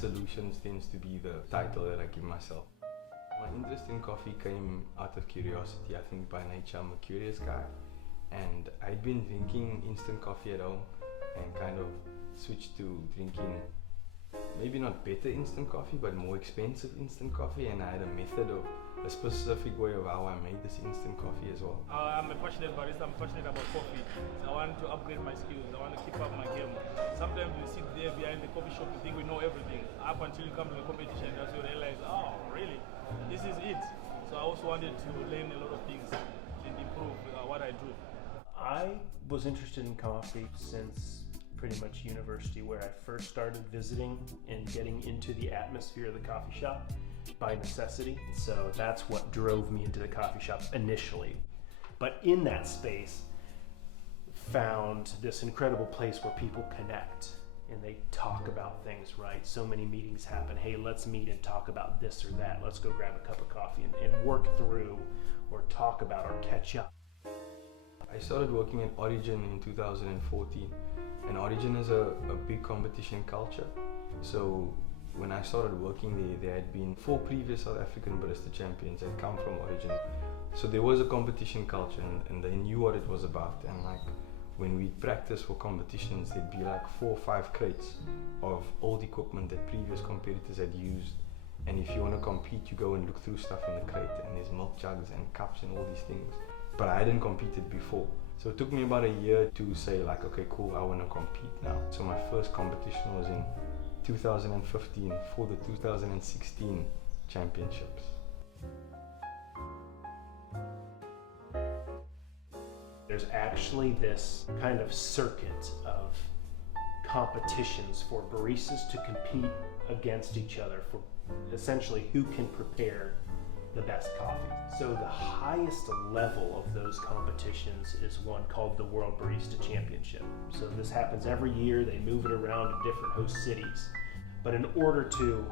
solutions tends to be the title that I give myself. My interest in coffee came out of curiosity. I think by nature I'm a curious guy, and I'd been drinking instant coffee at home and kind of switched to drinking maybe not better instant coffee but more expensive instant coffee, and I had a method of a specific way of how I made this instant coffee as well. I'm a passionate barista. I'm passionate about coffee. I want to upgrade my skills. I want to keep up my game. Sometimes you sit there behind the coffee shop, you think we know everything. Up until you come to the competition, that's when you realize, oh, really? This is it. So I also wanted to learn a lot of things and improve what I do. I was interested in coffee since pretty much university, where I first started visiting and getting into the atmosphere of the coffee shop by necessity. So that's what drove me into the coffee shop initially. But in that space, found this incredible place where people connect and they talk about things, right? So many meetings happen. Hey, let's meet and talk about this or that. Let's go grab a cup of coffee and work through or talk about or catch up. I started working at Origin in 2014, and Origin is a big competition culture. So when I started working there had been 4 previous South African Barista champions that come from Origin. So there was a competition culture, and they knew what it was about. And like when we practice for competitions, there'd be like 4 or 5 crates of old equipment that previous competitors had used. And if you want to compete, you go and look through stuff in the crate, and there's milk jugs and cups and all these things. But I hadn't competed before. So it took me about a year to say like, okay, cool, I want to compete now. So my first competition was in 2015 for the 2016 championships. There's actually this kind of circuit of competitions for baristas to compete against each other for essentially who can prepare the best coffee. So the highest level of those competitions is one called the World Barista Championship. So this happens every year. They move it around to different host cities. But in order to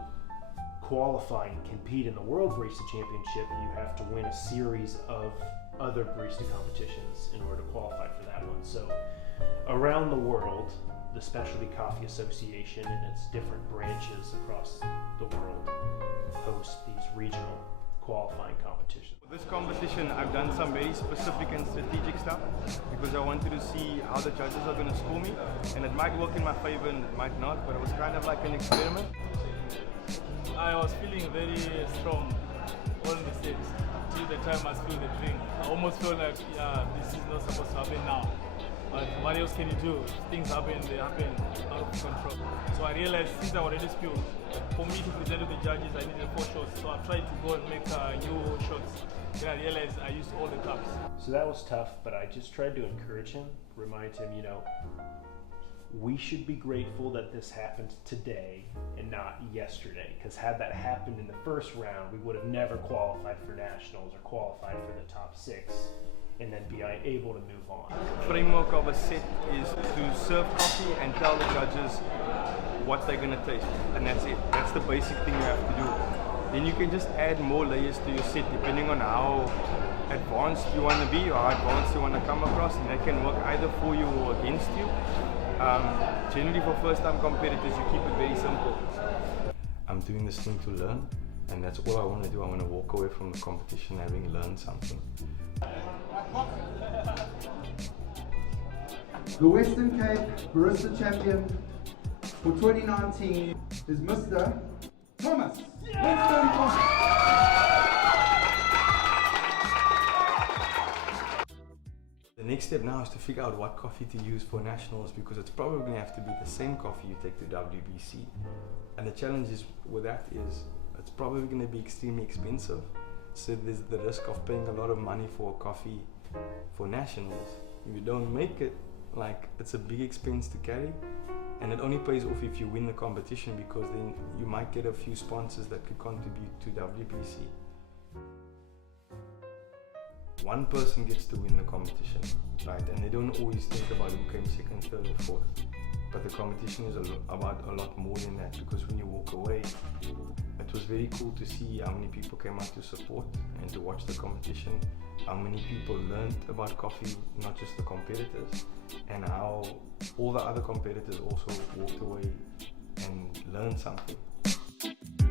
qualify and compete in the World Barista Championship, you have to win a series of other barista competitions in order to qualify for that one. So around the world, the Specialty Coffee Association and its different branches across the world host these regional qualifying competitions. For this competition, I've done some very specific and strategic stuff because I wanted to see how the judges are going to score me, and it might work in my favor and it might not, but it was kind of like an experiment. I was feeling very strong on the stage till the time I spilled the drink. I almost felt like, yeah, this is not supposed to happen now. But what else can you do? Things happen, they happen out of control. So I realized since I already spilled, for me to present to the judges, I needed 4 shots. So I tried to go and make new shots. Then I realized I used all the cups. So that was tough, but I just tried to encourage him, remind him, we should be grateful that this happened today and not yesterday, because had that happened in the first round, we would have never qualified for nationals or qualified for the top 6 and then be able to move on. The framework of a set is to serve coffee and tell the judges what they're going to taste, and that's it. That's the basic thing you have to do. Then you can just add more layers to your set depending on how advanced you want to be or how advanced you want to come across, and that can work either for you or against you. Generally for first-time competitors, you keep it very simple. I'm doing this thing to learn, and that's all I want to do. I want to walk away from the competition having learned something. The Western Cape Barista Champion for 2019 is Mr. Thomas. Winston Thomas. The next step now is to figure out what coffee to use for nationals, because it's probably going to have to be the same coffee you take to WBC. And the challenge is with that is it's probably going to be extremely expensive. So there's the risk of paying a lot of money for a coffee for nationals. If you don't make it, like, it's a big expense to carry, and it only pays off if you win the competition, because then you might get a few sponsors that could contribute to WBC. One person gets to win the competition, right? And they don't always think about who came second, third or fourth. But the competition is about a lot more than that, because when you walk away, it was very cool to see how many people came out to support and to watch the competition, how many people learned about coffee, not just the competitors, and how all the other competitors also walked away and learned something. Bye.